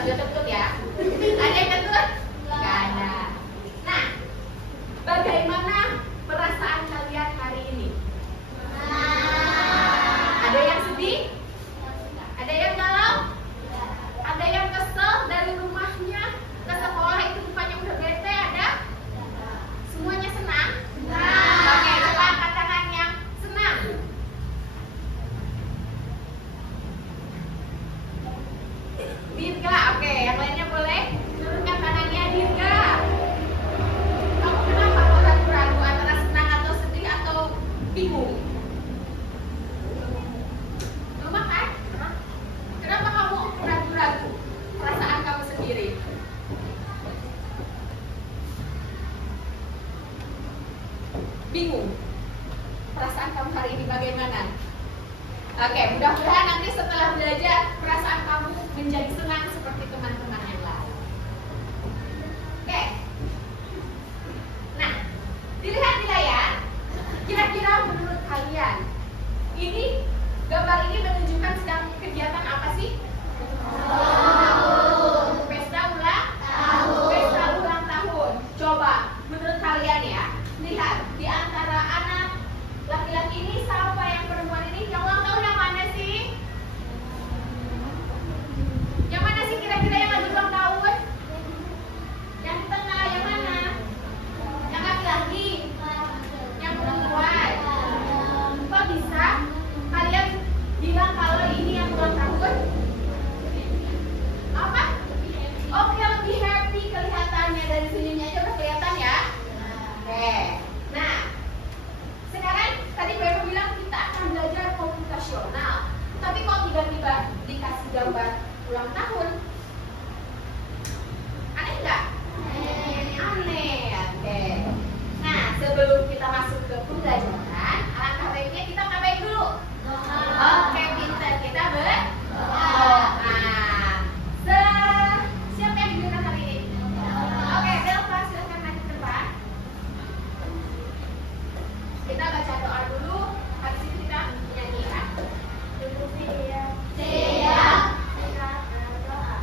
sambil kentut ya. Ada yang kentut? Nggak ada. Nah, bagaimana perasaan kalian hari ini? Ada yang sedih? Ada yang galau? Ada yang kesel dari rumahnya ke sekolah itu rupanya udah bete? Ada? Semuanya senang? Oke, coba angkat tangan yang senang. Dirga, oke, yang lainnya boleh turunkan tangannya. Dirga, kamu kenapa kok ragu-ragu antara senang atau sedih atau bingung? Rumah kan? Kenapa kamu ragu-ragu perasaan kamu sendiri? Bingung perasaan kamu hari ini bagaimana? Oke, mudah-mudahan nanti setelah belajar perasaan kamu menjadi senang seperti teman-teman yang lain. Oke. Nah, dilihat di layar, kira-kira menurut kalian ini gambar ini menunjukkan sedang kegiatan apa sih? Pesta ulang tahun. Pesta ulang tahun. Coba menurut kalian ya, lihat di antara anak laki-laki ini sama yang perempuan ini, yang ulang tahun yang mana sih? Yang mana sih kira-kira yang lagi ulang tahun? Yang di tengah yang mana? Yang laki-laki? Yang perempuan? Kok bisa kalian bilang kalau ini yang ulang tahun? Apa? Oke, lebih happy kelihatannya, dari senyumnya aja udah kelihatan ya. Oke. Nah, sekarang tadi Bebo bilang kita akan belajar komputasional, tapi kok tiba-tiba dikasih gambar ulang tahun? Aneh nggak? Aneh. Oke. Nah, sebelum kita masuk ke pembelajaran, alangkah baiknya kita ngapain dulu? Oke, pintar, kita berdoa. Siapa yang diundang hari ini? Oke, Belva, silakan maju ke depan. Kita baca doa dulu, habis itu kita nyanyi ya. Siap. Kita berdoa.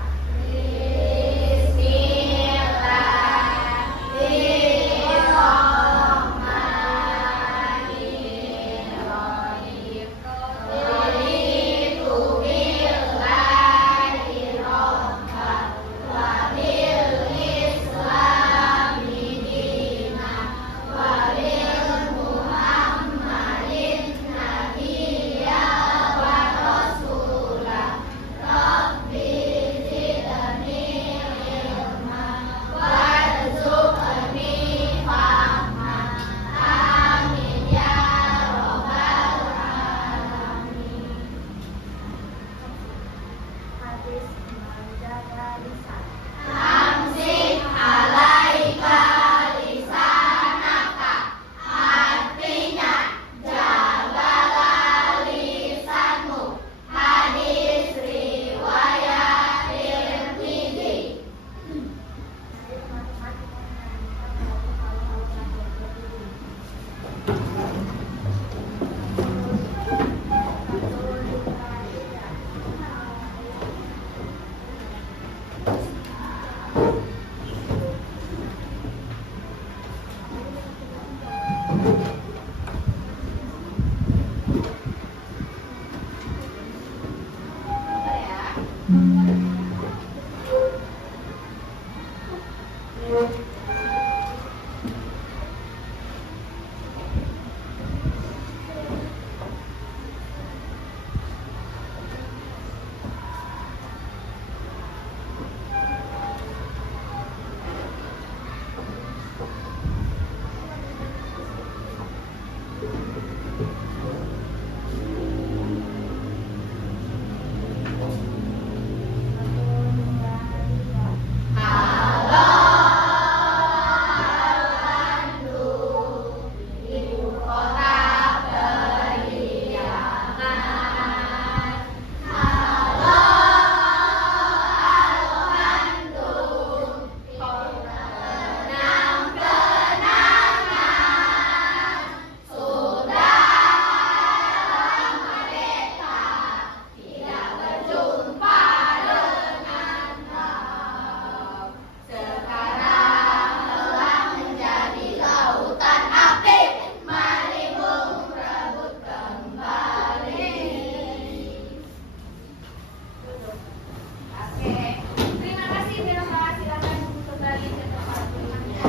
Oke, terima kasih Bella. Silakan kembali ke tempat rumahnya.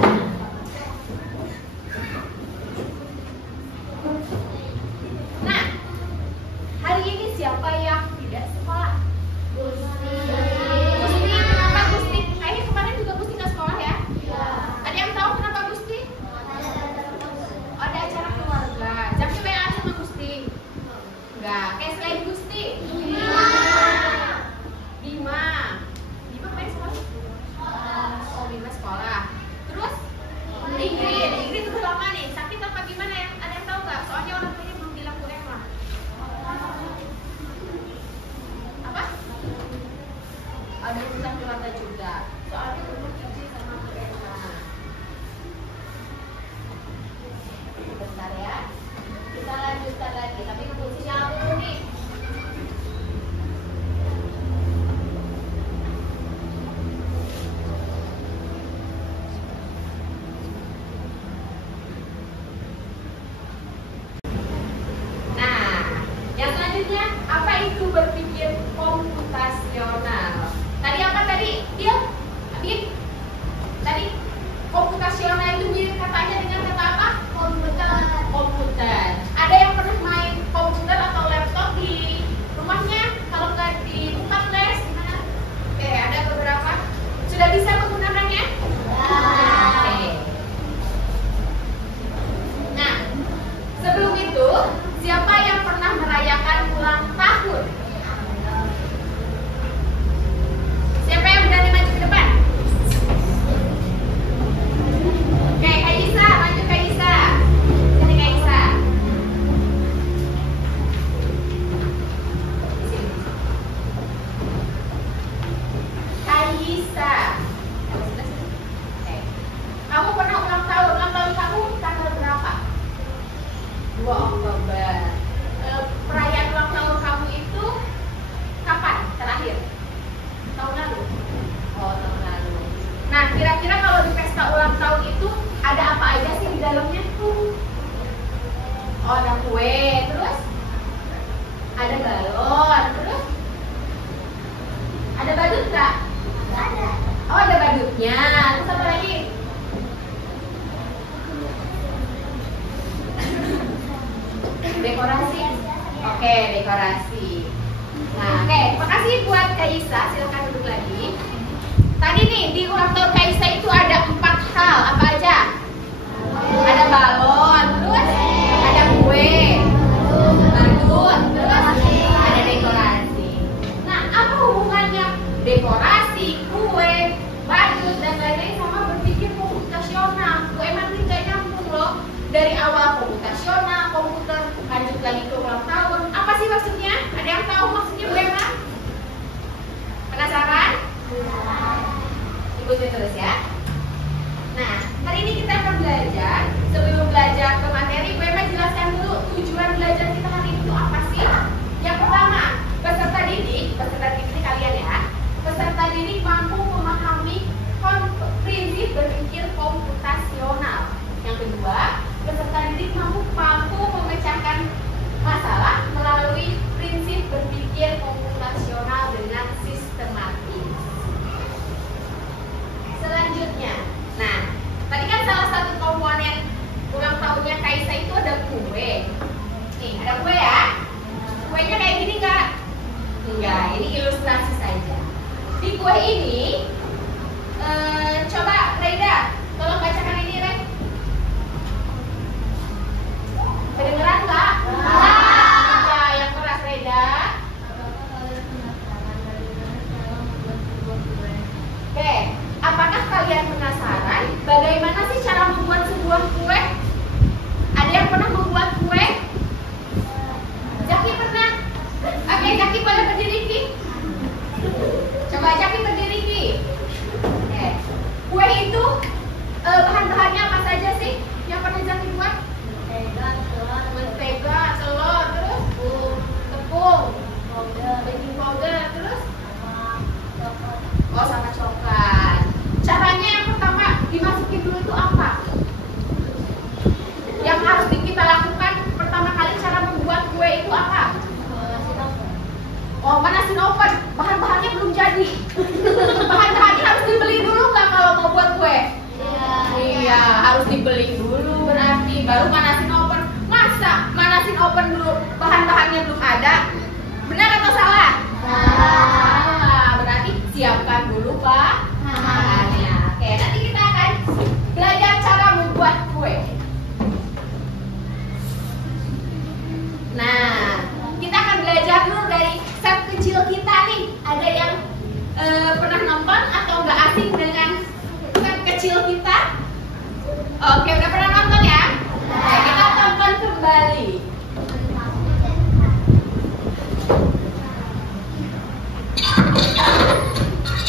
Nah, hari ini siapa yang tidak sekolah? Gusti. Gusti, kenapa Gusti? Kayaknya kemarin juga Gusti nggak sekolah ya? Iya. Ada yang tahu kenapa Gusti? Oh, ada acara keluarga. Jam WA sama Gusti? Enggak. Kayak selain Gusti? Bima main sekolah? Oh, Bima sekolah. Terus? Ingrid udah lama nih. Sakit apa gimana ya? Ada yang tahu nggak? Soalnya orang tuanya belum bilang Bu Emma. Apa? Ada urusan keluarga juga. Soalnya belum izin sama Bu Emma. Bentar ya. Kita lanjutkan lagi. Tapi nunggu sinyal dulu nih. Apa itu berpikir komputasional? Tadi apa tadi? Abid? Tadi komputasional itu mirip katanya dengan kata apa? Komputer. Ada yang pernah main komputer atau laptop di rumahnya? Kalau nggak di tempat les, gimana? Oke, ada beberapa. Sudah bisa menggunakannya? Oke. Nah, sebelum itu, siapa yang pernah merayakan ulang tahun? Siapa yang berani maju ke depan? Oke, Kak Isa, maju Kak Isa. Sini Kak Isa. Kak Isa. Kamu pernah ulang tahun? Ulang tahun kamu tanggal berapa? 2 Oktober. Perayaan ulang tahun kamu itu kapan terakhir? Tahun lalu? Oh, tahun lalu. Nah, kira-kira kalau di pesta ulang tahun itu ada apa aja sih di dalamnya? Oh, ada kue, terus ada galon, terus ada badut nggak? Ada. Oh, ada badutnya. Terus apa lagi? Dekorasi. Oke, dekorasi. Nah, oke, makasih buat Kak Isa. Silakan duduk lagi. Tadi nih di ulang tahun Kak Isa itu ada 4 hal. Apa aja? Ada balon, terus ada kue, badut, terus ada dekorasi. Nah, apa hubungannya dekorasi, kue, badut dan lain-lain sama berpikir komputasional? Bu emang tidak nyambung loh. Dari awal komputasional, komputer, lanjut lagi ke ulang tahun. Apa sih maksudnya? Ada yang tahu maksudnya Bu Emma? Penasaran? Ikutin terus ya. Nah, hari ini kita akan belajar. Sebelum belajar ke materi, Bu Emma jelaskan dulu tujuan belajar kita hari ini itu apa sih? Yang pertama, peserta didik kalian ya. Peserta didik mampu memahami prinsip berpikir komputasional. Yang kedua, peserta didik mampu memecahkan masalah melalui prinsip berpikir komputasional dengan sistematis. Selanjutnya, nah, tadi kan salah satu komponen ulang tahunnya Kaisa itu ada kue. Nih, ada kue ya. Kuenya kayak gini nggak? Enggak, ini ilustrasi saja. Di kue ini, coba Reda, tolong bacakan ini, Reda. Kedengeran nggak? Ya, yang keras Reda. Oke, apakah kalian penasaran bagaimana sih cara membuat sebuah kue? Ada yang pernah membuat kue? Jaki pernah? Oke, Jaki boleh berdiri Ki? Coba Jaki berdiri Ki. Oke, kue itu bahan-bahannya apa saja sih yang pernah Jaki buat? Mentega, telur, terus tepung, baking powder, terus sama coklat. Caranya yang pertama dimasukin dulu itu apa? Yang harus kita lakukan pertama kali cara membuat kue itu apa? Oh, panasin oven. Bahan-bahan beli. Bahan-bahannya harus dibeli dulu nggak kalau mau buat kue? Iya, harus dibeli dulu berarti baru manasin oven. Masa manasin oven dulu bahan-bahannya belum ada? Benar atau salah? Berarti siapkan dulu bahannya. Oke, nanti kita akan belajar cara membuat kue. Nah, kita akan belajar dulu dari set kecil kita nih. Ada yang pernah nonton atau nggak asing dengan set kecil kita? Oke, udah pernah nonton ya? Oke, kita tonton kembali.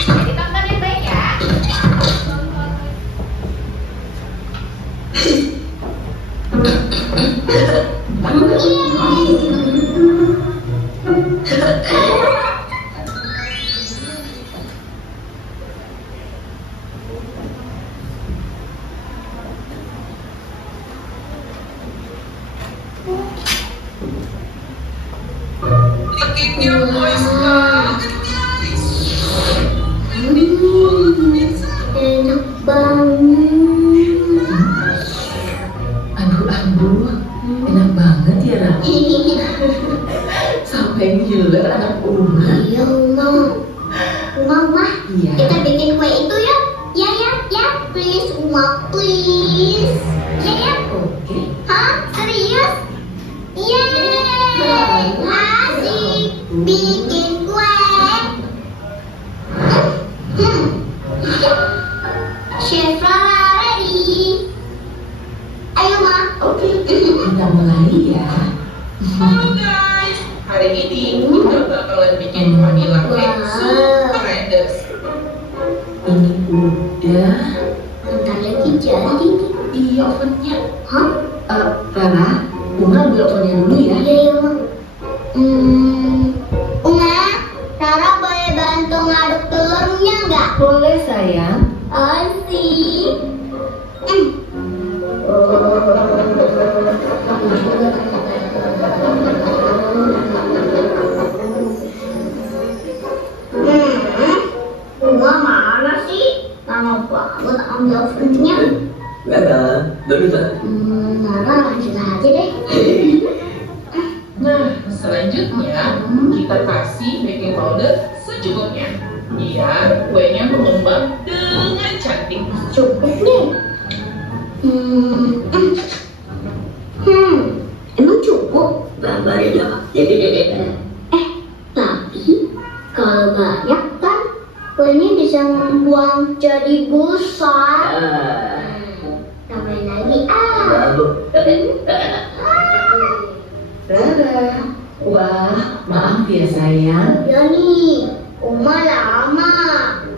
Jadi tonton yang baik ya. Enak banget. Aduh, enak banget ya Rani. Sampai ngiler anak Uma. Iya, Mama. Iya. Kita bikin kue itu ya. Ya, please, Uma, please. Ya. Oke. Hah? Serius? Yeay, asik. Bikin kue. Chef Rara ready. Ayo, Ma. Oke, kita mulai ya. Halo guys, hari ini kita bakalan bikin vanilla cake super edes. Ini udah. Bentar lagi jadi. Iya ovennya. Hah? Rara, Uma ambil ovennya dulu ya. Iya, Ma. Uma, Rara boleh bantu ngaduk telurnya nggak? Boleh sayang. Asik. Uma mana sih? Lama banget ambil ovennya. Rara, berusaha. Rara lanjut aja deh. Nah, selanjutnya kita kasih baking powder secukupnya biar kuenya mengembang dengan cantik. Cukup nih. Emang cukup? Gambarnya. Tapi kalau banyak kan kuenya bisa membuang jadi busa. Tambahin lagi Rara, wah maaf ya sayang. Ya nih, Uma lama.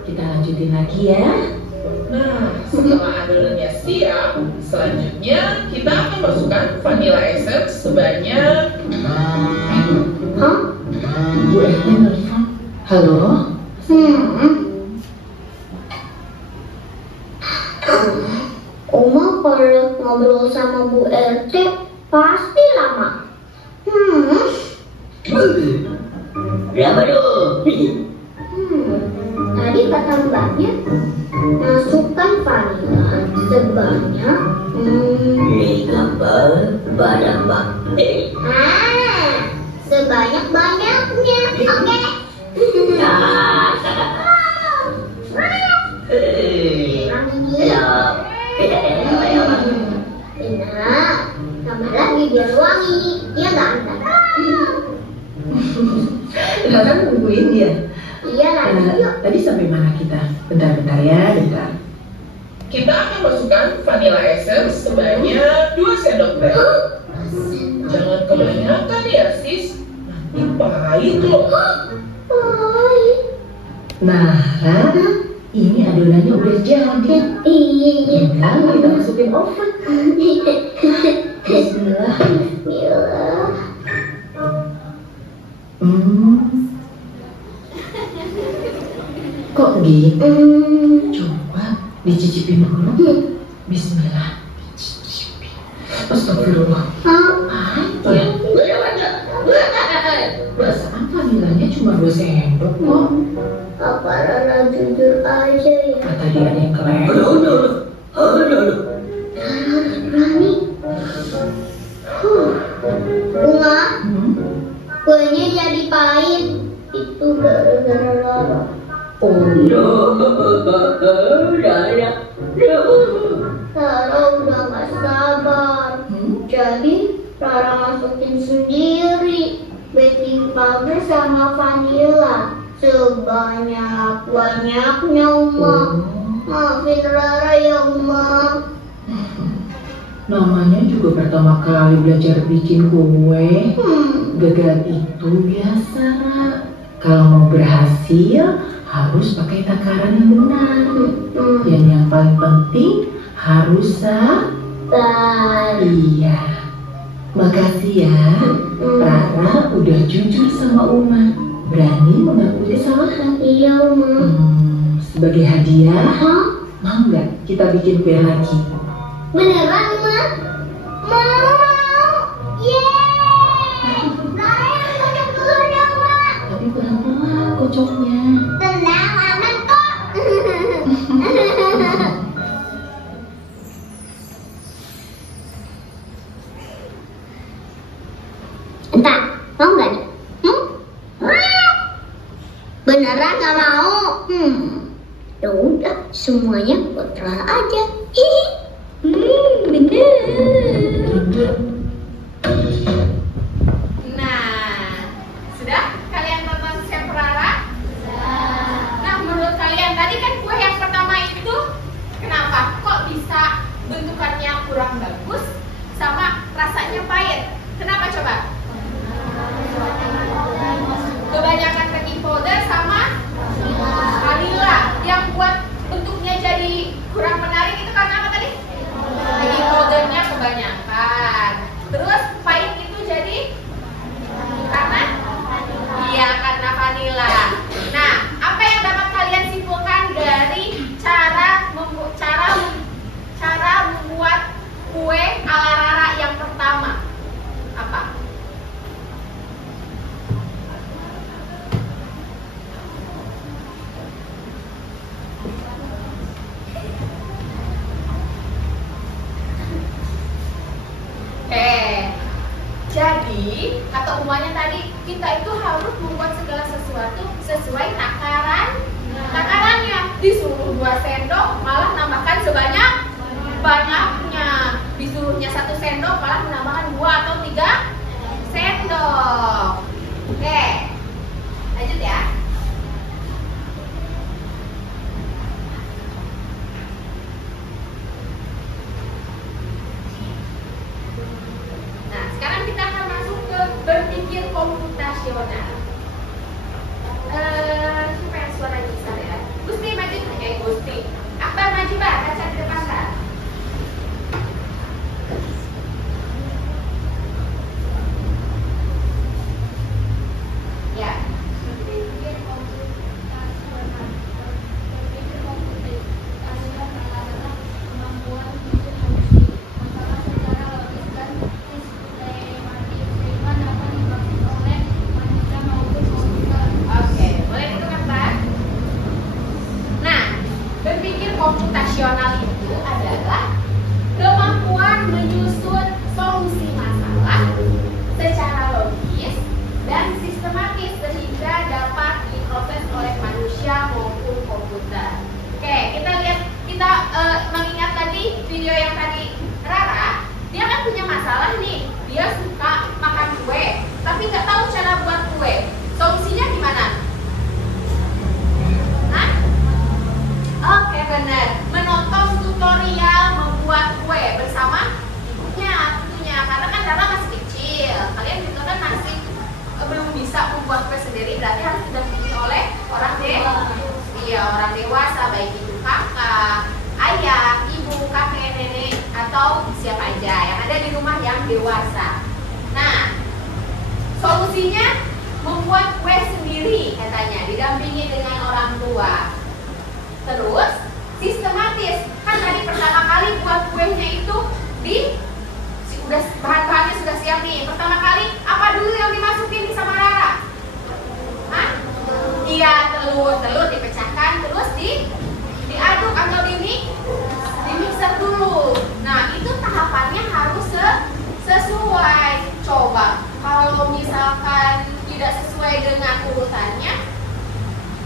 Kita lanjutin lagi ya. Nah, setelah adonannya siap, selanjutnya kita akan masukkan vanilla essence sebanyak Hah? Bu RT nelfon. Halo? Uma kalau ngobrol sama Bu RT pasti lama. Berapa dong? Tadi kata mbaknya masukkan vanilla sebanyak Gambar pada Mbak sebanyak-banyaknya. Oke. Enak. Tambah lagi biar wangi. Iya nggak? Rara nungguin dia. Iya lanjut yuk. Tadi sampai mana kita? Bentar ya, bentar. kita akan masukkan vanilla essence sebanyak 2 sendok teh. Jangan kebanyakan ya sis, nanti pahit loh. Nah, Rara, ini adonannya udah jadi. Iya. Tinggal kita masukin oven. Bismillah. Kok gitu? Coba dicicipin dulu. Bismillah. Dicicipin. Astagfirullah. Apa? Perasaan vanilanya cuma cuma 2 sendok kok. Apa Rara jujur aja ya? Kata dia ada yang kelewat. Rara berani. Bunga, kuenya jadi pahit. Itu gara-gara Rara. Oh no, Rara. Rara udah gak sabar. Jadi Rara masukin sendiri baking powder sama vanilla sebanyak-banyaknya, Uma. Maafin Rara ya, Uma. Namanya juga pertama kali belajar bikin kue. Gagal itu biasa, Ra. Kalau mau berhasil harus pakai takaran yang benar. Dan yang paling penting harus sabar. Iya. Makasih ya, Rara udah jujur sama Uma, berani mengakui kesalahan. Iya, Uma. Sebagai hadiah, mau nggak kita bikin kue lagi? Beneran, Uma? Mau. Yeay! Rara yang kocok telur dong, Ma. Tapi pelan-pelan kocoknya. Tenang, aman kok. Entah, mau nggak nih? Beneran nggak mau? Ya udah, semuanya buat Rara aja. Bener. Nah, sudah kalian tonton Chef Rara? Nah, menurut kalian tadi kan kue yang pertama itu kenapa? Kok bisa bentukannya kurang bagus sama rasanya pahit? Kenapa coba? Kebanyakan baking powder sama vanilla yang buat bentuknya jadi kurang menarik itu karena apa tadi? Baking powdernya kebanyakan. Terus pahit itu jadi karena? Iya, karena vanilla. Nah, apa yang dapat kalian simpulkan dari cara membuat kue ala Rara yang pertama? Apa? Jadi, kata umumnya tadi, kita itu harus membuat segala sesuatu sesuai takarannya. Disuruh 2 sendok, malah nambahkan sebanyak-banyaknya. Disuruhnya 1 sendok, malah menambahkan 2 atau 3 sendok. Oke, lanjut ya. Nah, sekarang kita akan masuk ke berpikir komputasional. Siapa yang suaranya besar ya? Gusti maju, Gusti. Akbar maju, Pak, kaca di depan, Pak. Ya. Berpikir komputasional. Berpikir komputasional adalah kemampuan memahami masalah secara logis dan sistematis sehingga dapat dimengerti oleh manusia maupun komputer. Oke, boleh ditukan, Pak? Nah, berpikir komputasional itu adalah kemampuan menyusun solusi masalah secara logis dan sistematis sehingga dapat diproses oleh manusia maupun komputer. Oke, kita mengingat tadi video yang tadi Rara, dia kan punya masalah nih. Dia suka makan kue, tapi nggak tahu cara buat kue. Solusinya gimana? Hah? Oke, benar. Menonton tutorial membuat kue bersama ibunya tentunya. Karena kan Rara masih kecil. Kalian juga kan masih belum bisa membuat kue sendiri. Berarti harus didampingi oleh orang dewasa, baik itu kakak, ayah, ibu, kakek, nenek, atau siapa aja yang ada di rumah yang dewasa. Nah, solusinya membuat kue sendiri katanya, didampingi dengan orang tua. Terus sistematis, kan tadi pertama kali buat kuenya itu bahan-bahannya sudah siap nih. Pertama kali apa dulu yang dimasukin sama Rara? Hah? Iya, telur dipecahkan terus diaduk atau di mixer dulu. Nah, itu tahapannya harus sesuai. Coba kalau misalkan tidak sesuai dengan urutannya,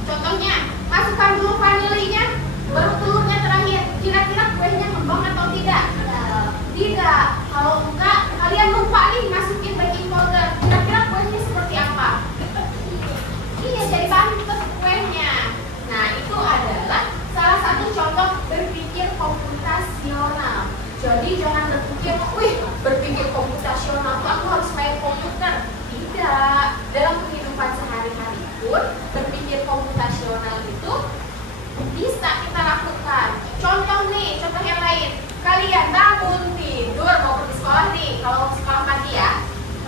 contohnya masukkan dulu vanilinya, baru telurnya terakhir. Kira-kira kuenya ngembang atau tidak? Tidak. Kalau enggak, kalian lupa nih masukin baking powder. Kira-kira kuenya seperti apa? Iya, jadi bantet kuenya. Nah, itu adalah salah satu contoh berpikir komputasional. Jadi jangan berpikir, berpikir komputasional tuh aku harus main komputer. Tidak. Dalam kehidupan sehari-hari pun berpikir komputasional itu bisa kita lakukan. Contoh yang lain. Kalian bangun tidur mau pergi sekolah nih. Kalau sekolah pagi ya,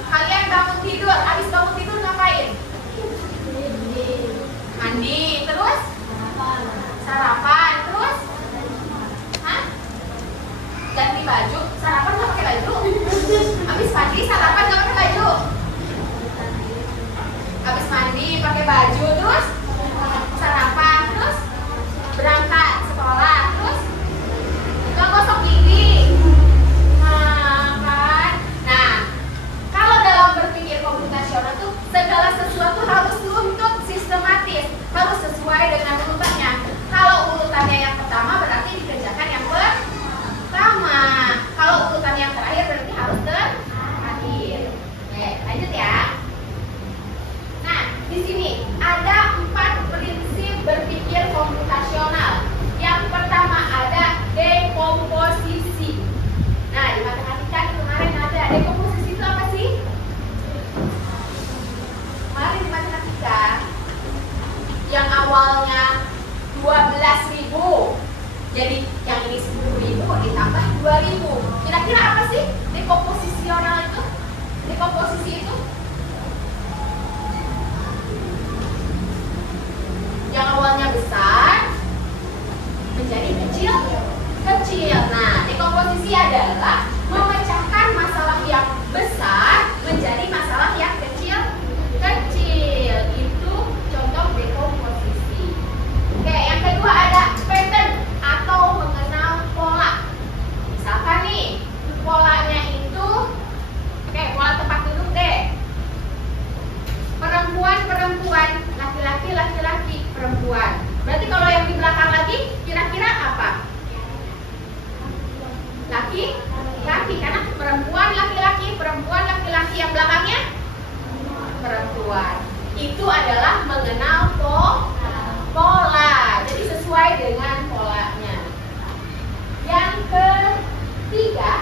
kalian bangun tidur. Habis bangun tidur ngapain? Mandi, terus sarapan, terus ganti baju. Sarapan nggak pakai baju. Habis mandi sarapan nggak pakai baju. Habis mandi pakai baju, terus sarapan, terus berangkat sekolah, terus nggak gosok gigi. Nah, kalau dalam berpikir komputasional tuh segala sesuatu harus runtut, sistematis, harus sesuai dengan urutannya. Kalau urutannya yang pertama berarti dikerjakan yang pertama. Kalau urutan yang terakhir berarti harus terakhir. Oke, lanjut ya. Nah, di sini ada 4 prinsip berpikir komputasional. Yang pertama ada dekomposisi. Nah, di matematika kemarin ada dekomposisi itu apa sih? Kemarin di matematika yang awalnya 12.000 jadi yang ini 10.000 ditambah 2.000. Kira-kira apa sih dekomposisional itu? Dekomposisi itu yang awalnya besar menjadi kecil. Nah, dekomposisi adalah memecahkan masalah yang besar menjadi masalah yang kecil. Itu contoh dekomposisi. Oke, yang kedua ada pattern atau mengenal pola. Misalkan nih, polanya itu pola tempat duduk deh. Perempuan, laki-laki, perempuan. Berarti kalau yang di belakang lagi kira-kira apa? Laki-laki, karena perempuan laki-laki, yang belakangnya perempuan. Itu adalah mengenal pola. Jadi sesuai dengan polanya. Yang ketiga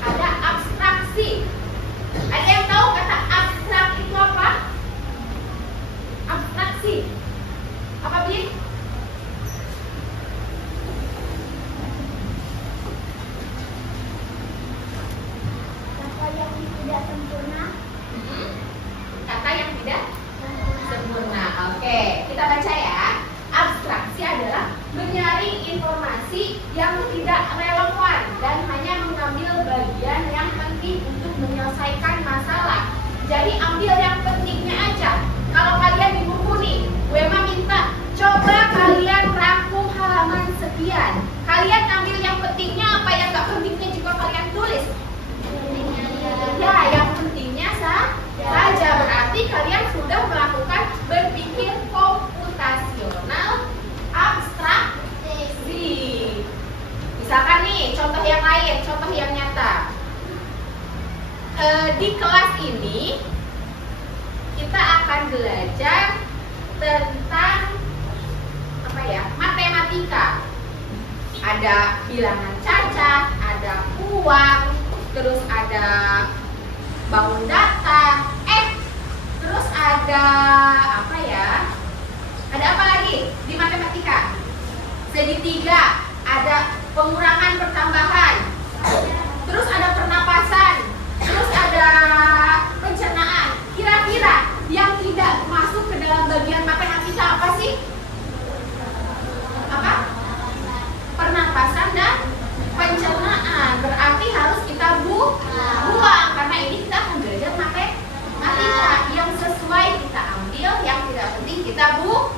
ada abstraksi. Ada yang tahu kata abstrak itu apa? Abstraksi apa, Bin? Kata yang tidak sempurna. Kata yang tidak sempurna. Oke, kita baca ya. Abstraksi adalah menyaring informasi yang tidak relevan dan hanya mengambil bagian yang penting untuk menyelesaikan masalah. Jadi ambil yang pentingnya aja. Kalau kalian di buku nih, Wema minta coba kalian rangkum halaman sekian. Kalian ambil yang pentingnya, apa yang nggak pentingnya juga kalian tulis. Ya, yang pentingnya saja. Berarti kalian sudah melakukan berpikir komputasional abstraksi. Misalkan nih, contoh yang lain, contoh yang nyata. Di kelas ini kita akan belajar tentang matematika. Ada bilangan cacat, ada uang, terus ada bangun data, terus ada ada apa lagi di matematika? Segitiga, ada pengurangan pertambahan, terus ada pernapasan, terus ada pencernaan. Kira-kira yang tidak masuk ke dalam bagian matematika apa sih? Apa? Pernapasan dan pencernaan. Berarti harus kita buang karena ini kita akan belajar matematika. Yang sesuai kita ambil, yang tidak penting kita buang.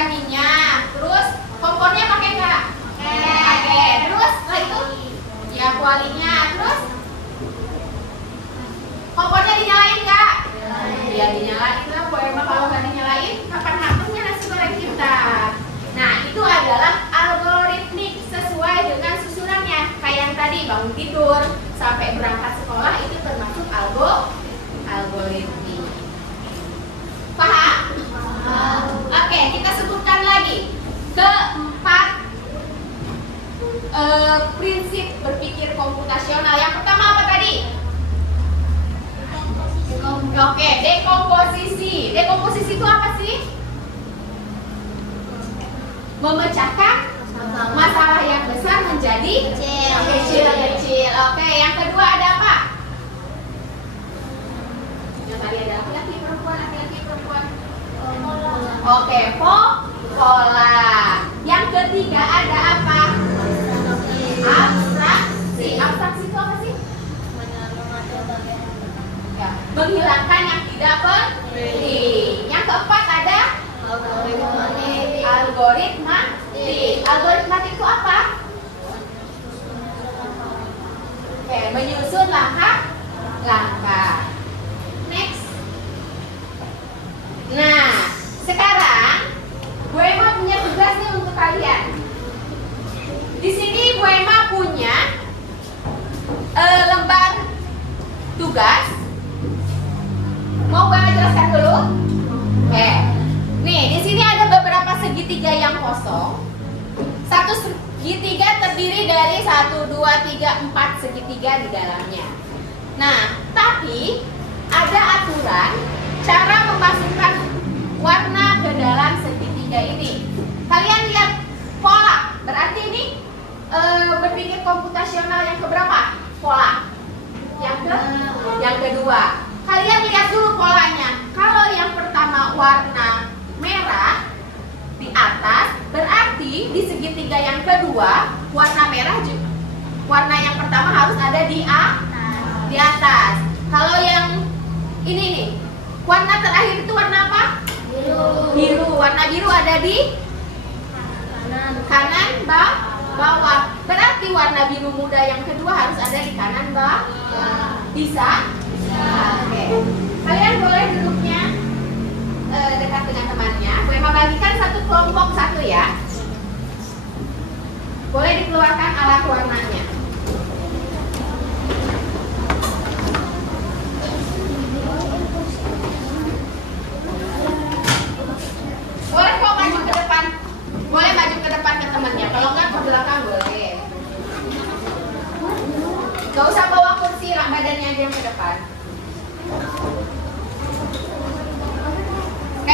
kualinya. Terus kompornya pakai nggak? Pakai. Terus setelah itu ya kualinya. Terus kompornya dinyalain nggak? Ya dinyalain lah. Emang kalau nggak dinyalain kapan matangnya nasi goreng kita? Nah itu adalah algoritmik sesuai dengan susunannya. Kayak yang tadi bangun tidur sampai berangkat sekolah itu termasuk algoritmik. Paham? Oke, kita sebutkan lagi keempat prinsip berpikir komputasional. Yang pertama apa tadi? Oke, dekomposisi. Dekomposisi itu apa sih? Memecahkan masalah yang besar menjadi kecil-kecil. Oke, yang kedua ada apa? Yang tadi ada laki-laki perempuan. Oke, pola. Yang ketiga ada apa? Abstraksi. Abstraksi itu apa sih? Ya, menghilangkan yang tidak penting. Yang keempat ada algoritmatik. Algoritmatik itu apa? Oke, menyusun langkah. Next. Nah, sekarang Bu Emma punya tugas nih untuk kalian. Di sini Bu Emma punya lembar tugas. Mau Bu Emma jelaskan dulu? Oke. Nih, di sini ada beberapa segitiga yang kosong. Satu segitiga terdiri dari 1, 2, 3, 4 segitiga di dalamnya. Nah, tapi ada aturan cara memasukkan warna ke dalam segitiga ini. Kalian lihat pola. Berarti ini berpikir komputasional yang keberapa? Pola. Yang kedua. Kalian lihat dulu polanya. Kalau yang pertama warna merah di atas, berarti di segitiga yang kedua warna merah juga. Warna yang pertama harus ada di atas. Kalau yang ini nih, warna terakhir itu warna apa? Biru. Warna biru ada di kanan bawah. Berarti warna biru muda yang kedua harus ada di kanan bawah. Bisa? Oke. Kalian boleh duduknya dekat dengan temannya. Bu Emma bagikan satu kelompok satu ya. Boleh dikeluarkan alat warnanya. Boleh kok maju ke depan. Boleh maju ke depan ke temannya. Kalau enggak ke belakang boleh. Gak usah bawa kursi, badannya aja yang ke depan.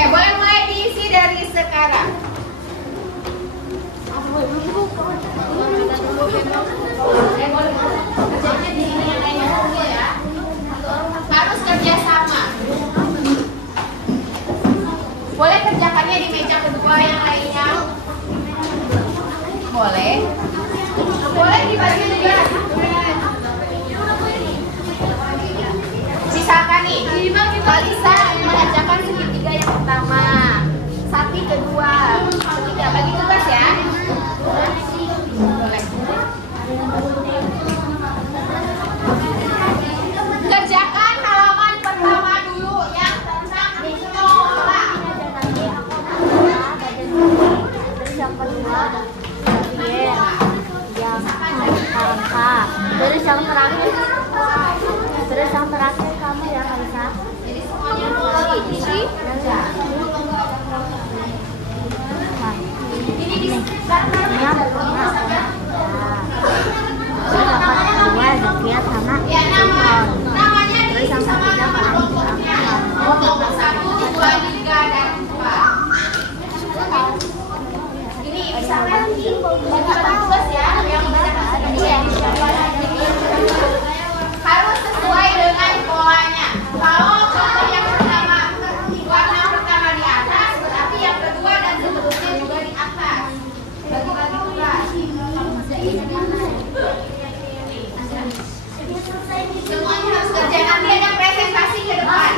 Boleh mulai diisi dari sekarang. Kerjanya di sini yang lainnya dulu ya. Harus kerja sama. Boleh kerjakannya di meja kedua yang lainnya. Boleh. Boleh dibagi juga. Misalkan nih, Kalisa mengerjakan segitiga yang pertama, Sapi kedua, ketiga. Bagi tugas ya. Boleh. Kerjakan halaman pertama dulu yang tentang pola. Terus yang kedua yang angka. Terus yang terakhir kamu ya Kalisa. Jadi semuanya boleh diisi. Ini di ya namanya diisi sama nama kelompoknya. Kelompok 1, 2, 3 dan 4. Ini misalkan bagi tugas ya yang harus sesuai dengan polanya. Kalau contoh yang pertama warna pertama di atas, berarti yang kedua dan seterusnya juga di atas. Bagi-bagi tugas. Semuanya harus kerja. Nanti ada presentasi ke depan.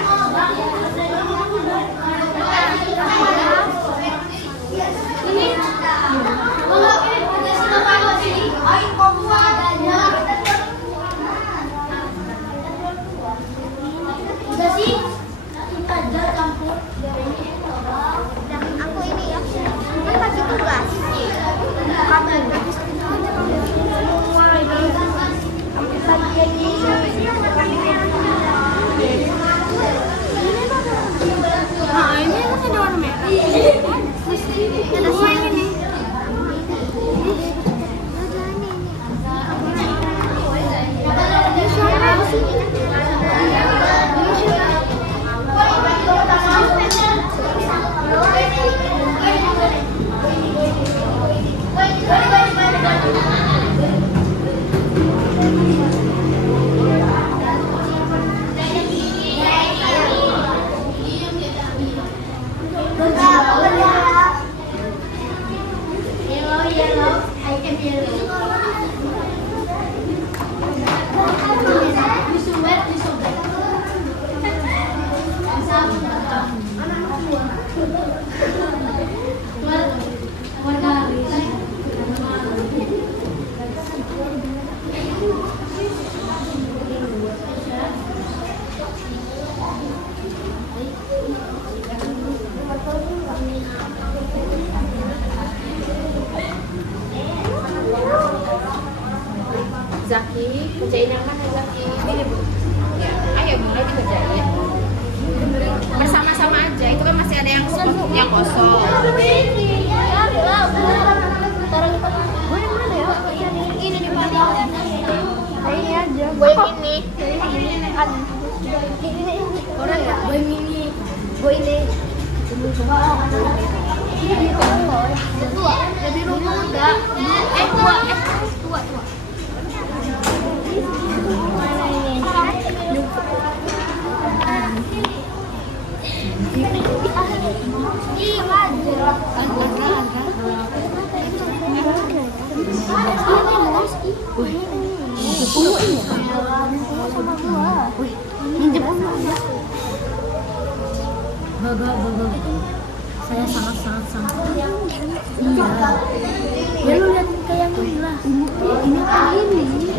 Zaki, kerjain yang mana Zaki? Ini Bu. Ya, ayo mulai dikerjain. Bersama-sama aja, itu kan masih ada yang kosong. Ini di mana? Ini aja. Gue ini. Orang ya? Gue ini. Gue ini. Jadi rumah enggak? Tua. Saya sangat. Iya. Ya lu lihat kayak gini lah. Ini kayak ini. Ini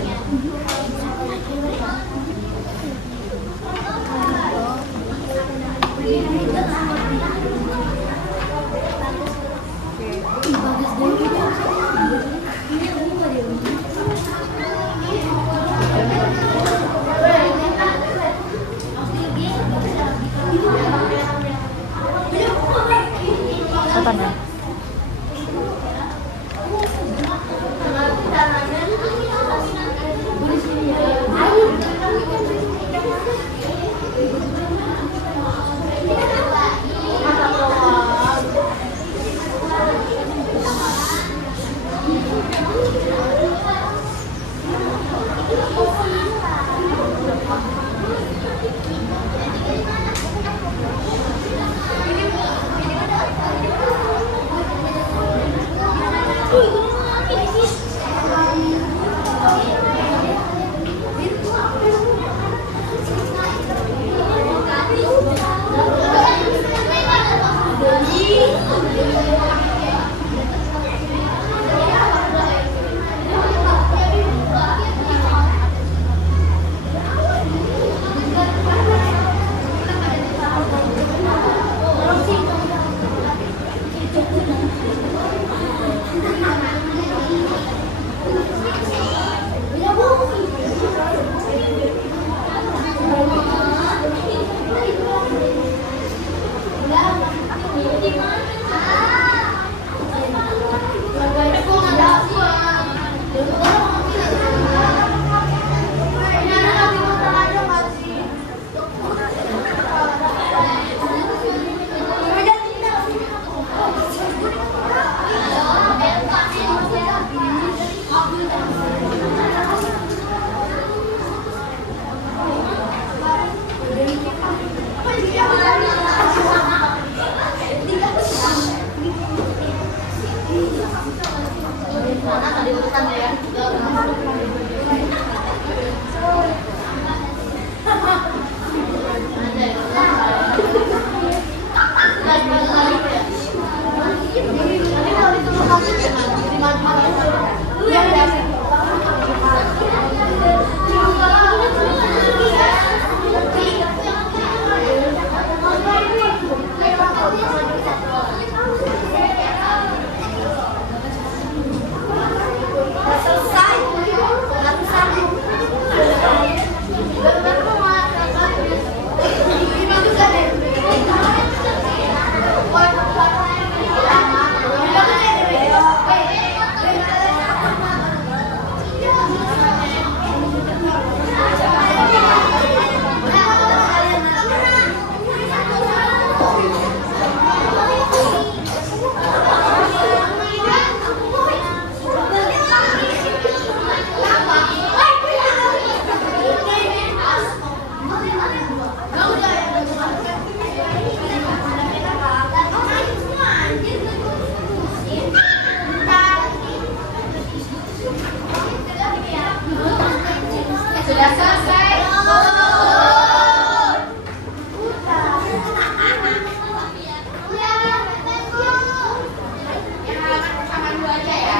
aja ya.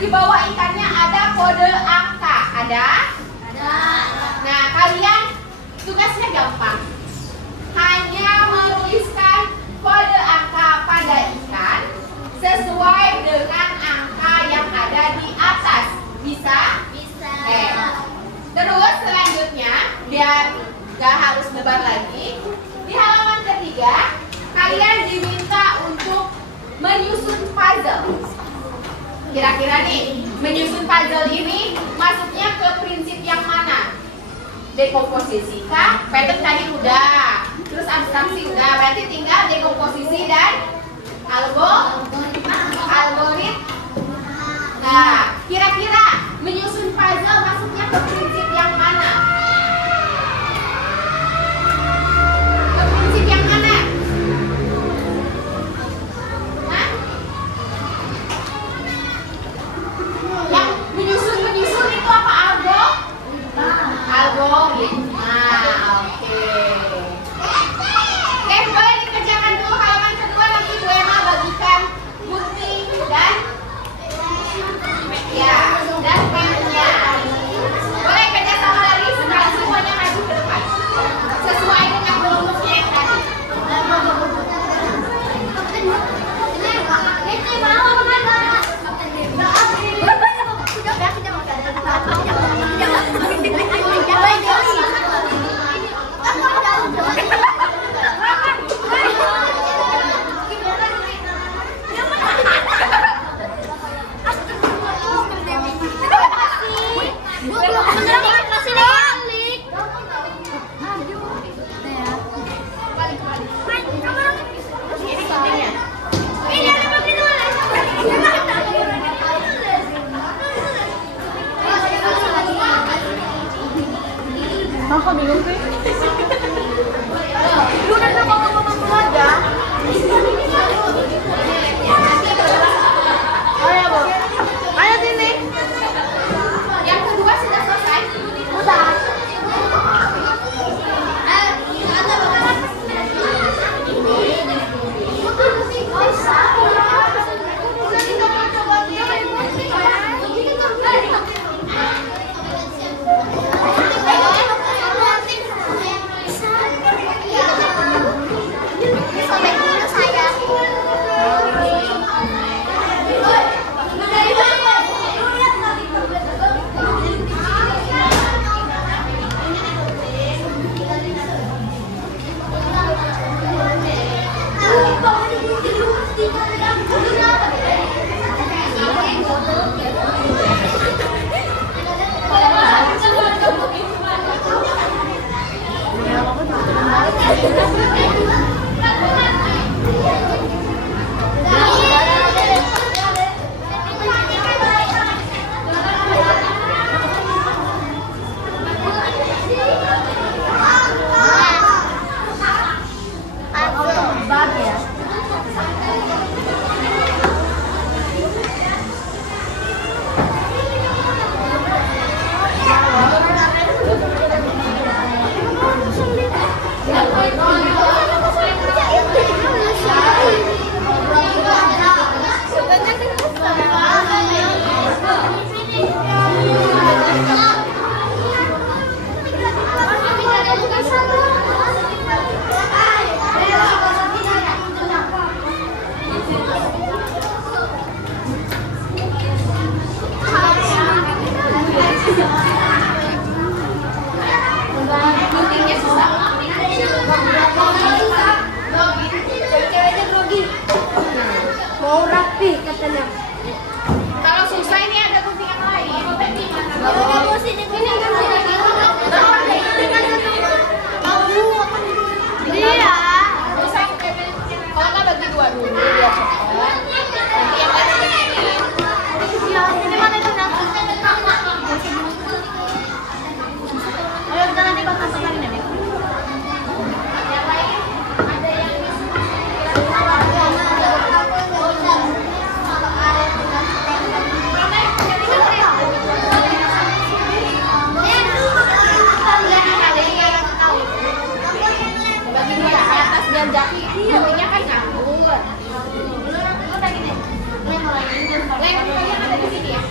Di bawah ikannya ada kode angka. Ada? Ada. Nah, kalian tugasnya gampang. Hanya menuliskan kode angka pada ikan sesuai dengan angka yang ada di atas. Bisa? Bisa. Terus selanjutnya, biar gak harus lebar lagi, di halaman ketiga kalian diminta untuk menyusun puzzle. Kira-kira nih, menyusun puzzle ini masuknya ke prinsip yang mana? Dekomposisi kah? Pattern tadi udah, terus abstraksi udah, berarti tinggal dekomposisi dan algoritma. Nah, kira-kira menyusun puzzle masuknya ke prinsip yang mana? Ke prinsip yang mana? Yang menyusun itu apa? dong. Nah, oke. Oke, boleh dikerjakan dulu halaman kedua, nanti Bu Emma bagikan gunting dan pennya. Boleh kerja sama dari semuanya maju ke depan. Sesuai dengan rumusnya yang tadi. Kok bingung sih? Lu udah ngomong aja. Ayo, Bu. Ayo sini. Yang kedua sudah selesai? Udah. Mau rapi katanya. Kalau susah ini ada gunting yang lain. Mau sini sini kan Iya. Susah kalau nggak bagi dua dulu biar cepat. Nanti yang lain ini. Ini mana itu nak? Ayo kita nanti bakal sekarin ya. Yang lain ada yang bagi dua di atas dan jaki. Guntingnya kan nganggur. Lu lagi nih. Lem yang ada di sini ya.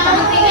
Gunting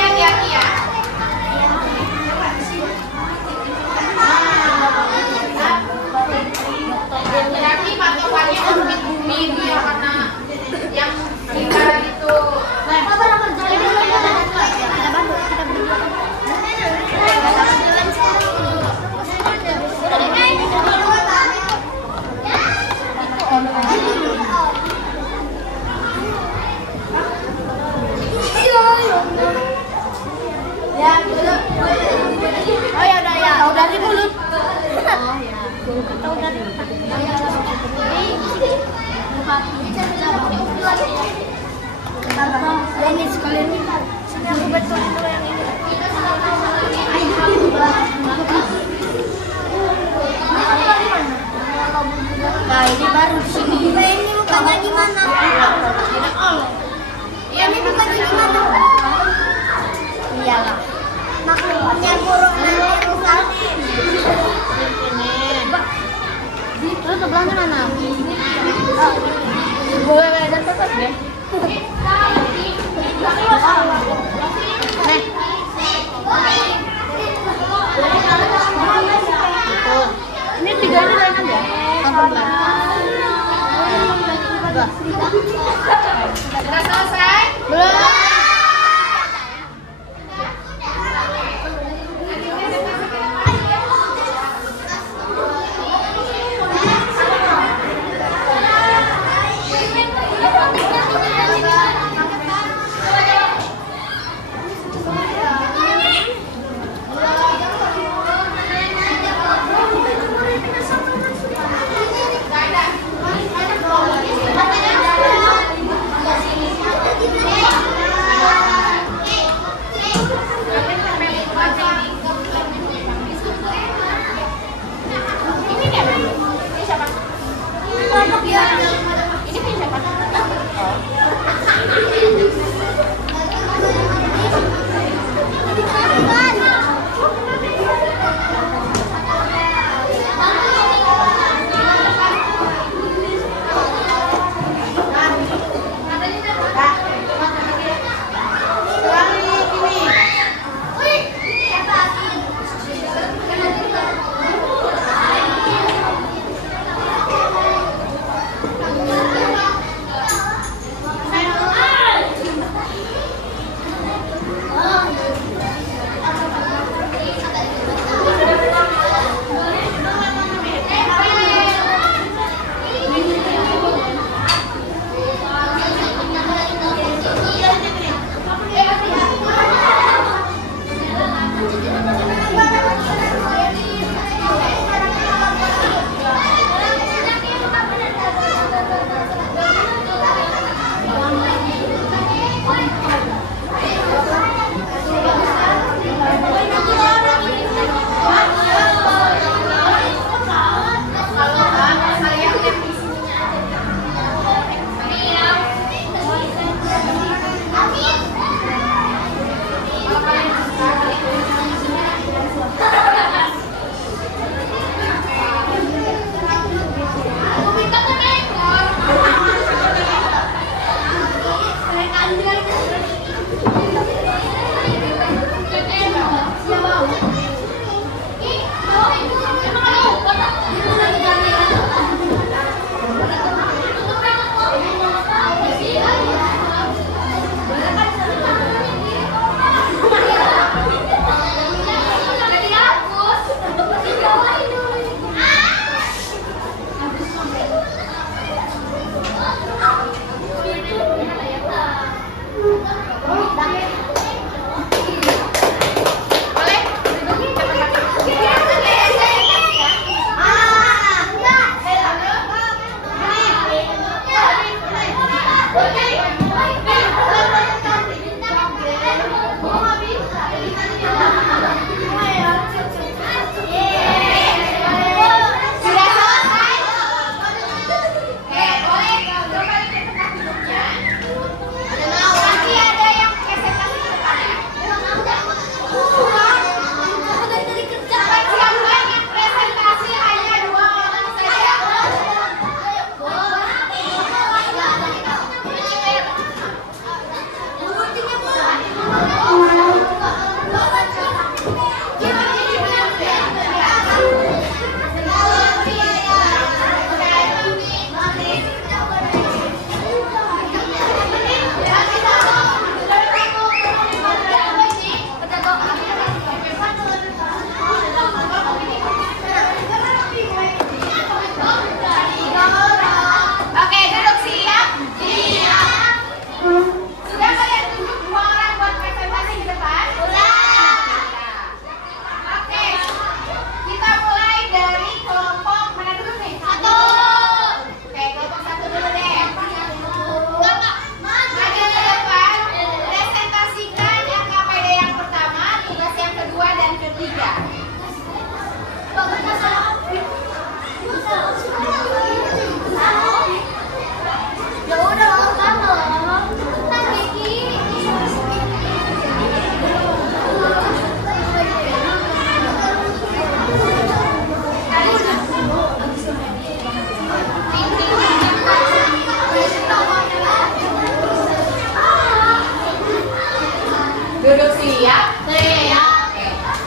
Siap? Oke.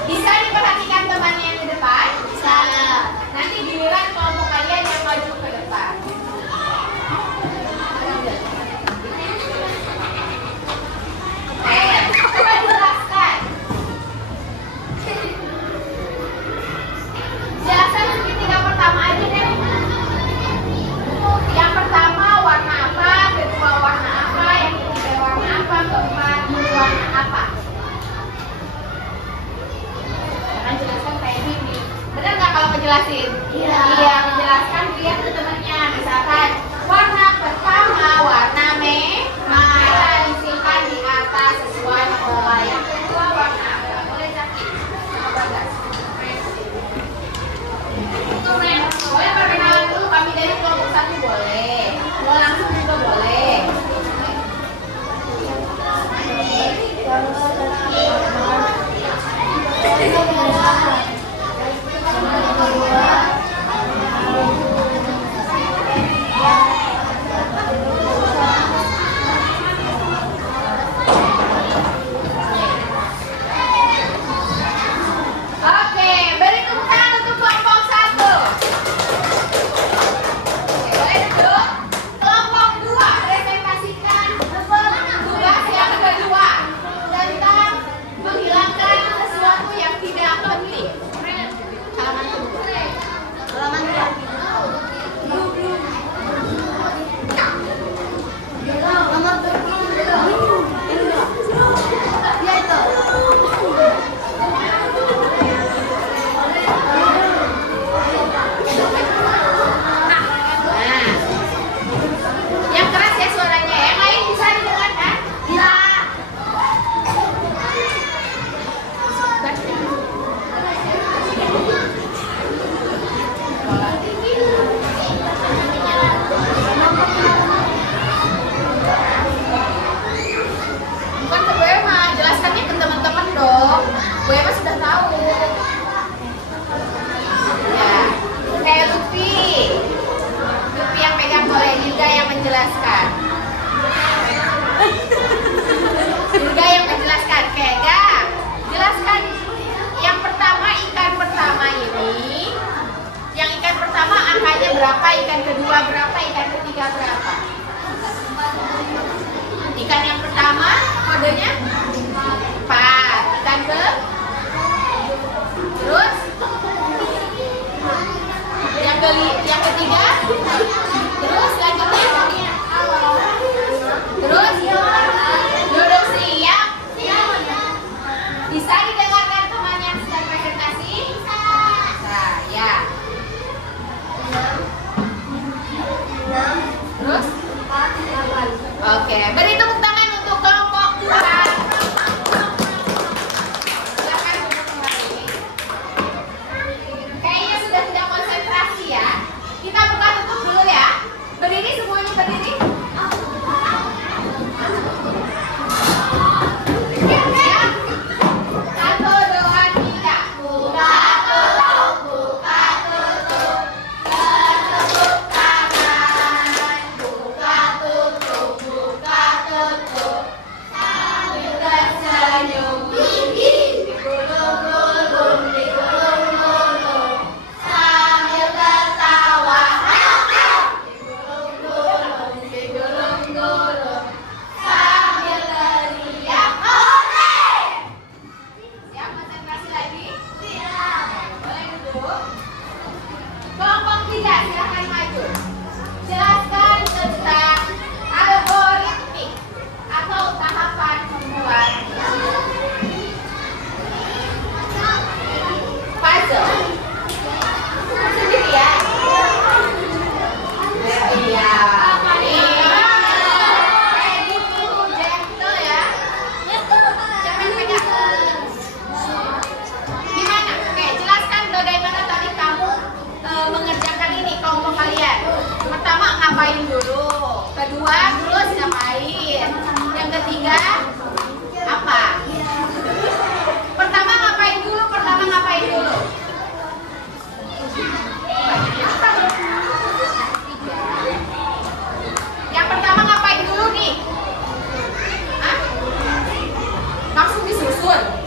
Bisa diperhatikan temannya yang di depan? Bisa. Nanti giliran kelompok kalian yang maju ke depan. Coba jelaskan. Jelaskan segitiga pertama aja deh. Yang pertama warna apa, kedua warna apa, yang ketiga warna apa, keempat warna apa. Jangan jelaskan kayak gini. Benar nggak kalau ngejelasin? Iya, menjelaskan lihat ke temennya. Misalkan warna pertama warna merah, disimpan di atas sesuai pola. Yang kedua warna apa? Boleh Zaki? Boleh perkenalan dulu, kami dari kelompok 1 boleh. Mau langsung juga boleh. Oke, beri tepuk tangan untuk kelompok 1. Oke, boleh duduk. Kelompok 2, presentasikan tugas yang kedua tentang menghilangkan sesuatu yang tidak penting. Halaman kedua. Halaman 2. Ya itu. Yang keras ya suaranya. Yang lain bisa didengarkan? Bisa. Bukan ke Bu Emma, jelaskannya ke teman-teman dong. Bu Emma sudah tahu. Ya, kayak Lutfi. Lutfi yang pegang boleh, juga yang menjelaskan. Juga yang menjelaskan. Kega, jelaskan yang pertama ikan pertama ini. Yang ikan pertama angkanya berapa, ikan kedua berapa, ikan ketiga berapa. Ikan yang pertama kodenya 4. Ikan ke terus yang ketiga terus lanjutnya terus duduk siap. Bisa didengarkan teman yang sedang presentasi? Nah, ya. Terus? Oke, beri tepuk tangan untuk kelompok 2. Silakan duduk kembali. Kayaknya sudah tidak konsentrasi ya. Kita buka tutup dulu ya. Berdiri semuanya, berdiri. Siap? 1, 2, 3. Buka tutup, buka tutup. Bertepuk tangan. Buka tutup, buka tutup. Sambil tersenyum. Digulung-gulung, digulung-gulung. Sambil tertawa. Digulung-gulung, digulung-gulung. Sambil teriak hore. Siap konsentrasi lagi? Siap. Boleh duduk. Kelompok 3 silahkan maju. Jelaskan tentang algoritmik atau tahapan membuat puzzle. Sendiri ya? Iya. Kayak gitu, gentle ya. Jangan pegang. Gimana? Oke, jelaskan bagaimana tadi kamu mengerjakan ini kelompok kalian. Pertama ngapain dulu? Kedua terus ngapain? Yang ketiga apa? Pertama ngapain dulu? Yang pertama ngapain dulu nih? Hah? Langsung disusun.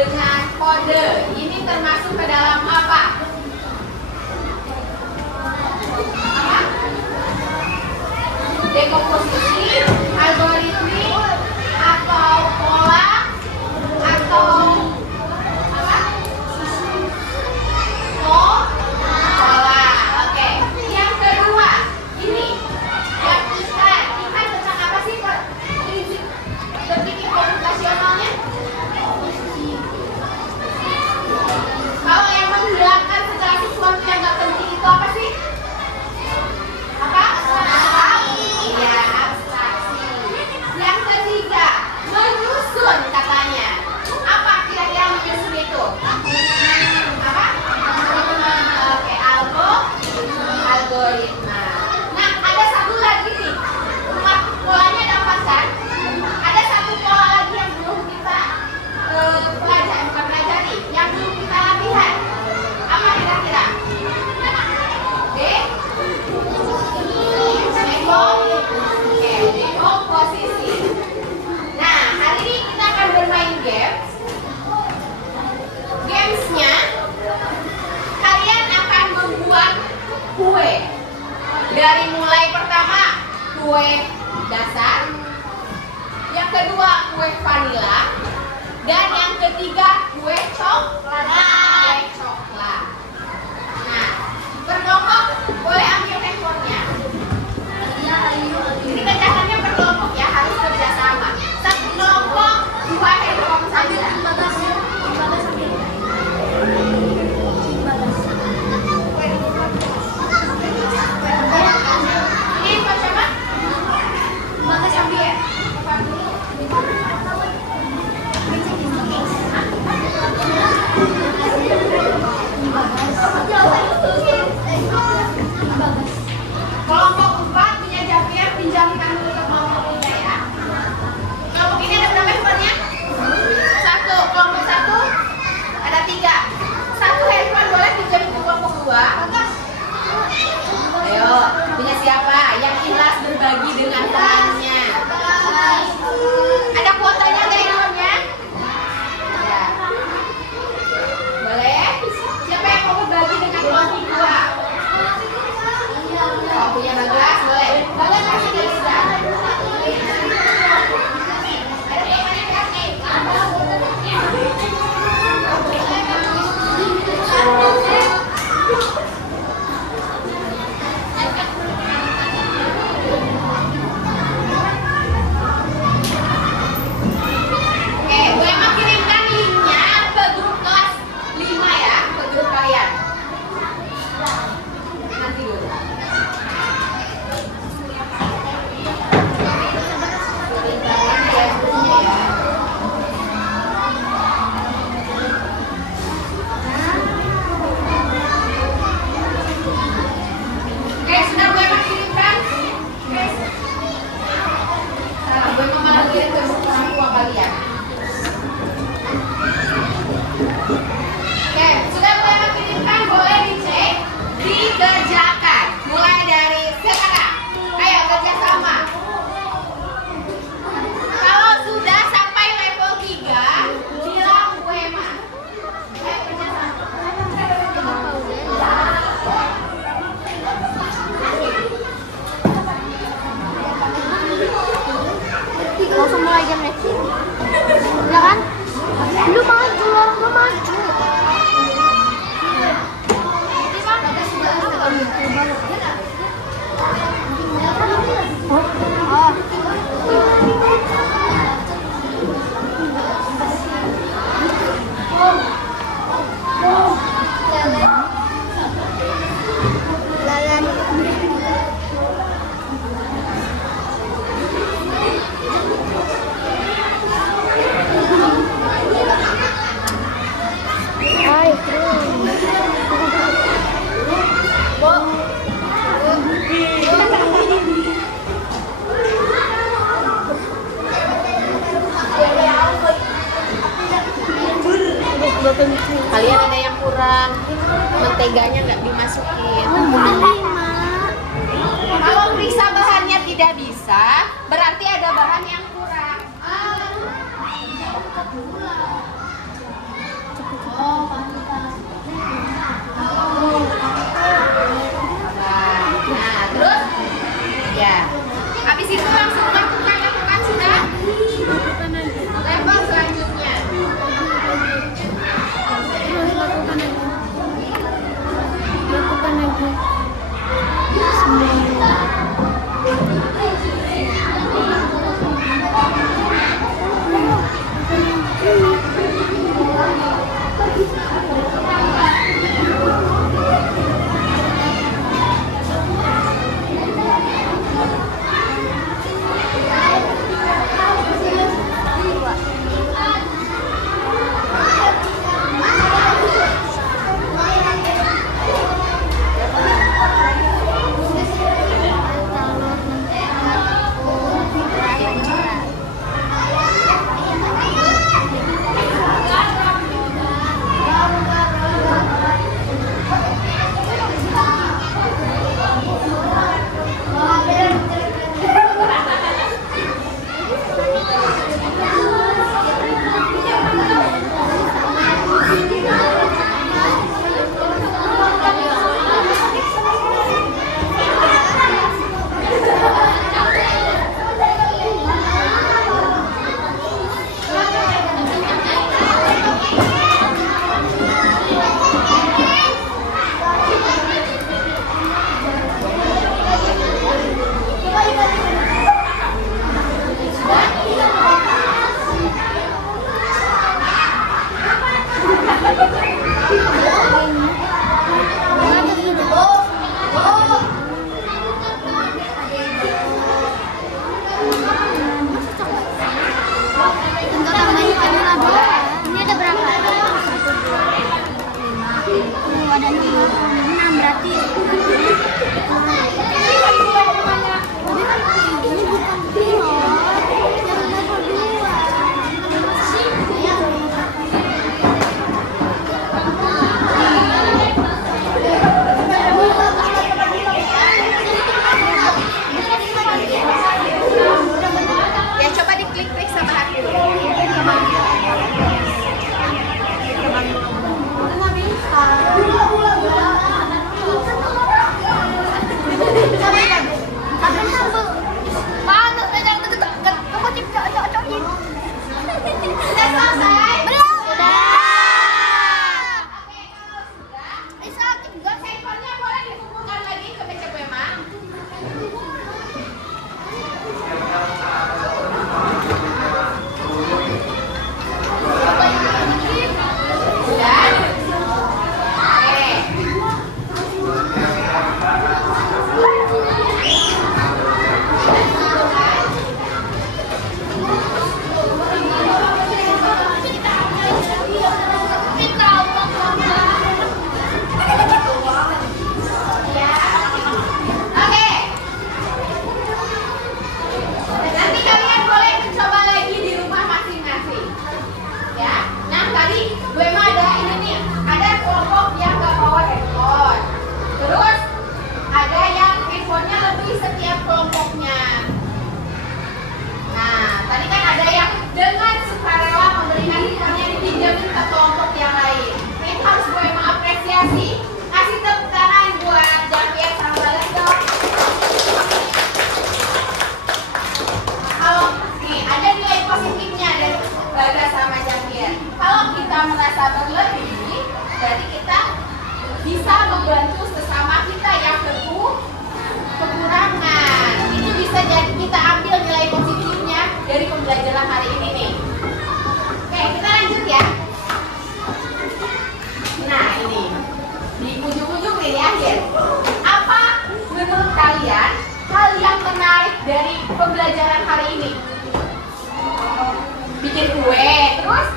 dengan kode. Ini termasuk ke dalam apa? Apa? Dekomposisi, algoritmik, atau pola, atau apa? Pola. Oke. Yang kedua, ini yang ikan tentang apa sih prinsip berpikir komputasionalnya? Kalau yang menghilangkan segala sesuatu yang nggak penting itu apa sih? Apa? Iya, abstraksi. Yang ketiga, menyusun katanya. Apa kira-kira menyusun itu? Apa? Oke, algoritma. Nah, ada satu lagi nih. Polanya dapat kan? Ada satu pola lagi yang belum kita pelajari, yang belum kita latihan. Apa kira-kira? Dekomposisi. Nah, hari ini kita akan bermain games. Gamesnya, kalian akan membuat kue. Dari mulai pertama, kue dasar. Yang kedua, kue vanila. Dan yang ketiga, kue coklat. Nah, berkelompok boleh ambil handphonenya. Ini kerjaannya berkelompok ya, harus kerjasama. Satu kelompok 2 handphone saja. Ini buat siapa? Bagas ambil ya. Kelompok 4 punya Jafir, pinjamkan dulu ke kelompok 3 ya. Kelompok ini ada berapa handphonenya? 1. Kelompok 1 ada 3. 1 handphone boleh pinjam ke kelompok 2. Ayo, punya siapa? Yang ikhlas berbagi dengan temannya. Ada kuotanya nggak handphonenya? Ya. Boleh? Siapa yang mau berbagi dengan kelompok 2? Oh, punya Bagas, boleh. Bagas kasih dia sudah. Oke, gue mau kirimkan linknya ke grup kelas 5 ya, ke grup kalian. Nanti dulu. Oke, sudah gue mau kirimkan. Salah, gue mau malah kirim ke buku orang tua kalian. Oke, sudah gue mau kirimkan, boleh dicek, dikerjakan. Mulai dari sekarang. Ayo kerjasama. Kalau sudah sampai level 3, bilang gue mah. Ayo kerjasama. Langsung mulai jam nih. Ya kan? Lu maju, lu maju. Kalian ada yang kurang, menteganya nggak dimasukin. Kalau periksa bahannya tidak bisa, berarti ada bahan yang kurang. Nah, terus ya. Habis itu langsung lakukan sudah. Level selanjutnya. Lakukan lagi. Bismillah. pembelajaran hari ini? Bikin kue, terus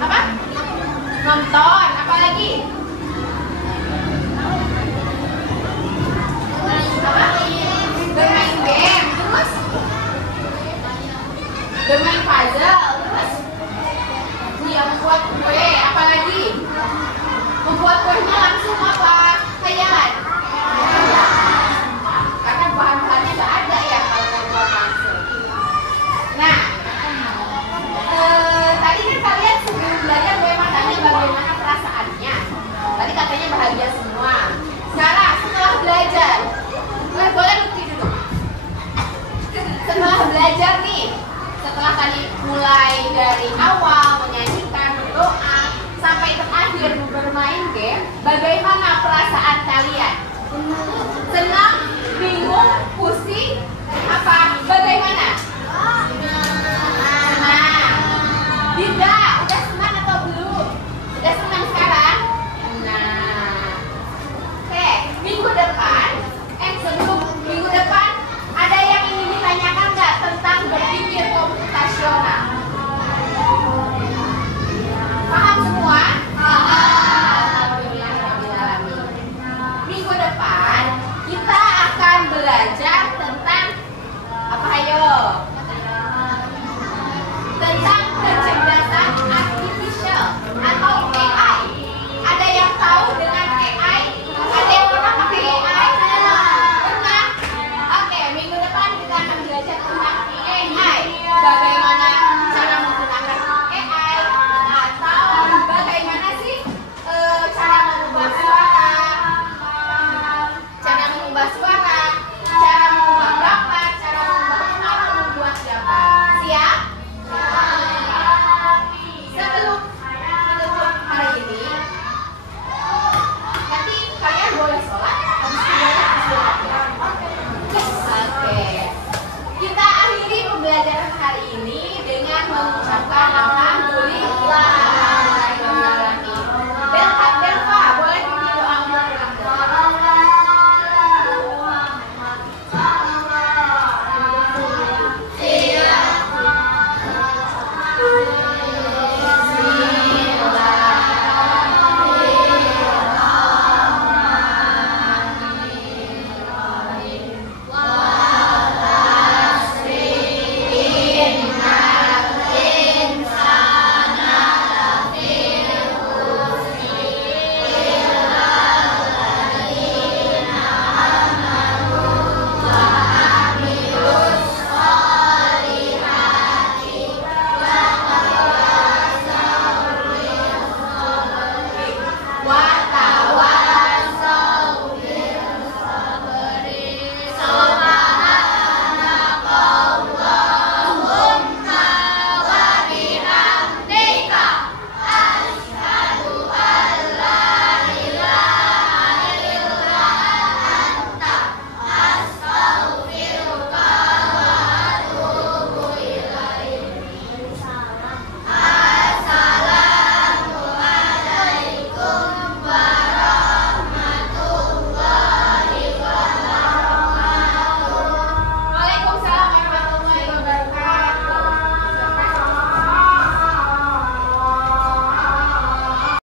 apa? Nonton, apa lagi? Apa? Bermain game, terus bermain puzzle, terus dia membuat kue, apa lagi? Membuat kuenya langsung apa? Khayalan? Karena bahan-bahannya nggak ada ya kalau membuat langsung. Nah, tadi kan kalian sebelum belajar kue makannya dari awal menyanyikan, berdoa, sampai terakhir bermain game, bagaimana perasaan kalian? Senang, bingung,